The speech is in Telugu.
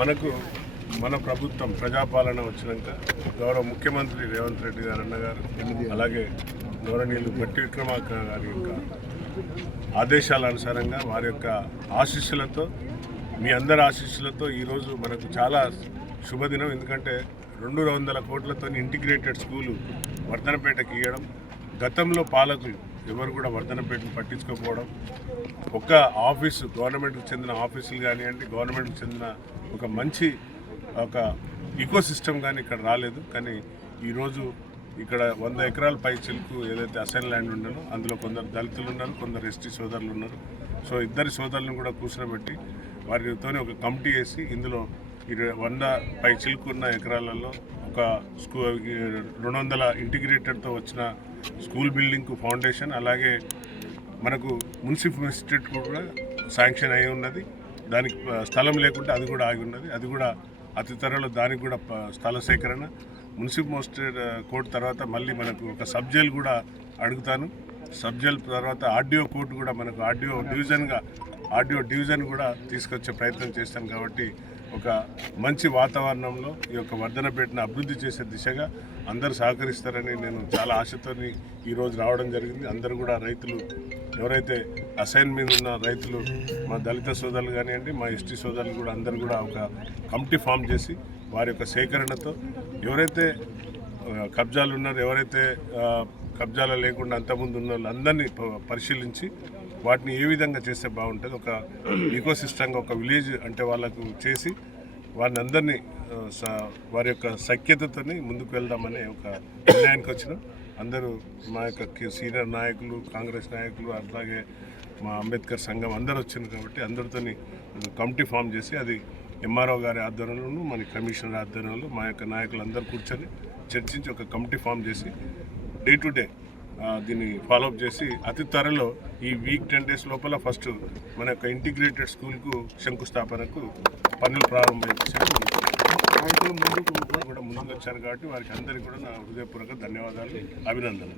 మనకు మన ప్రభుత్వం ప్రజాపాలన వచ్చినాక గౌరవ ముఖ్యమంత్రి రేవంత్ రెడ్డి గారు అన్నగారు అలాగే గౌరవనీయులు భట్టి విక్రమార్క గారి యొక్క ఆదేశాల అనుసారంగా వారి యొక్క ఆశీస్సులతో మీ అందరి ఆశీస్సులతో ఈరోజు మనకు చాలా శుభదినం. ఎందుకంటే రెండు వందల కోట్లతో ఇంటిగ్రేటెడ్ స్కూలు వర్ధనపేటకి ఇవ్వడం గతంలో పాలకులు ఎవరు కూడా వర్ధనపేటను పట్టించుకోకపోవడం. ఒక్క ఆఫీసు గవర్నమెంట్కి చెందిన ఆఫీసులు కానివ్వండి గవర్నమెంట్కి చెందిన ఒక మంచి ఒక ఈకో సిస్టమ్ కానీ ఇక్కడ రాలేదు. కానీ ఈరోజు ఇక్కడ వంద ఎకరాల పై చిలుకు ఏదైతే అసైన్ ల్యాండ్ ఉండనో అందులో కొందరు దళితులు ఉన్నారు కొందరు ఎస్టీ సోదరులు ఉన్నారు. సో ఇద్దరి సోదరులను కూడా కూర్చోబెట్టి వారితో ఒక కమిటీ వేసి ఇందులో ఇరవై వంద పై చిలుకున్న ఎకరాలలో ఒక స్కూ రెండు వందల ఇంటిగ్రేటెడ్తో వచ్చిన స్కూల్ బిల్డింగ్కు ఫౌండేషన్ అలాగే మనకు మున్సిపల్ ఇన్స్టిట్యూట్ కూడా శాంక్షన్ అయి ఉన్నది. దానికి స్థలం లేకుంటే అది కూడా ఆగి ఉన్నది. అది కూడా అతి త్వరలో దానికి కూడా స్థల సేకరణ. మున్సిపల్ మజిస్ట్రేట్ కోర్టు తర్వాత మళ్ళీ మనకు ఒక సబ్ జైల్ కూడా అడుగుతాను. సబ్ జైల్ తర్వాత ఆర్డీఓ కోర్టు కూడా మనకు ఆర్డీఓ డివిజన్గా ఆర్డీఓ డివిజన్ కూడా తీసుకొచ్చే ప్రయత్నం చేస్తాను కాబట్టి ఒక మంచి వాతావరణంలో ఈ యొక్క వర్ధనపేటను అభివృద్ధి చేసే దిశగా అందరూ సహకరిస్తారని నేను చాలా ఆశతో ఈరోజు రావడం జరిగింది. అందరూ కూడా రైతులు ఎవరైతే అసైన్ మీద ఉన్న రైతులు మా దళిత సోదరులు కానివ్వండి మా ఎస్టీ సోదరులు కూడా అందరూ కూడా ఒక కమిటీ ఫామ్ చేసి వారి యొక్క సేకరణతో ఎవరైతే కబ్జాలు ఉన్నారు ఎవరైతే కబ్జాలు లేకుండా అంతకుముందు ఉన్న వాళ్ళందరినీ ప- పరిశీలించి వాటిని ఏ విధంగా చేస్తే బాగుంటుంది? ఒక ఈకో సిస్టంగా ఒక విలేజ్ అంటే వాళ్ళకు చేసి వారిని అందరినీ స- వారి యొక్క సఖ్యతతోని ముందుకు వెళ్దామనే ఒక నిర్ణయానికి వచ్చిన అందరూ మా యొక్క సీనియర్ నాయకులు కాంగ్రెస్ నాయకులు అట్లాగే మా అంబేద్కర్ సంఘం అందరూ వచ్చింది కాబట్టి అందరితోని కమిటీ ఫామ్ చేసి అది ఎంఆర్ఓ గారి ఆధ్వర్యంలోనూ మన కమిషనర్ ఆధ్వర్యంలో మా యొక్క నాయకులు అందరూ కూర్చొని చర్చించి ఒక కమిటీ ఫామ్ చేసి డే టు డే దీన్ని ఫాలోఅప్ చేసి అతి త్వరలో ఈ వీక్ టెన్ డేస్ లోపల ఫస్ట్ మన యొక్క ఇంటిగ్రేటెడ్ స్కూల్కు శంకుస్థాపనకు పనులు ప్రారంభం ముందుకు కూడా ముందుకు వచ్చారు కాబట్టి వారికి అందరికీ కూడా నా హృదయపూర్వక ధన్యవాదాలు అభినందనలు.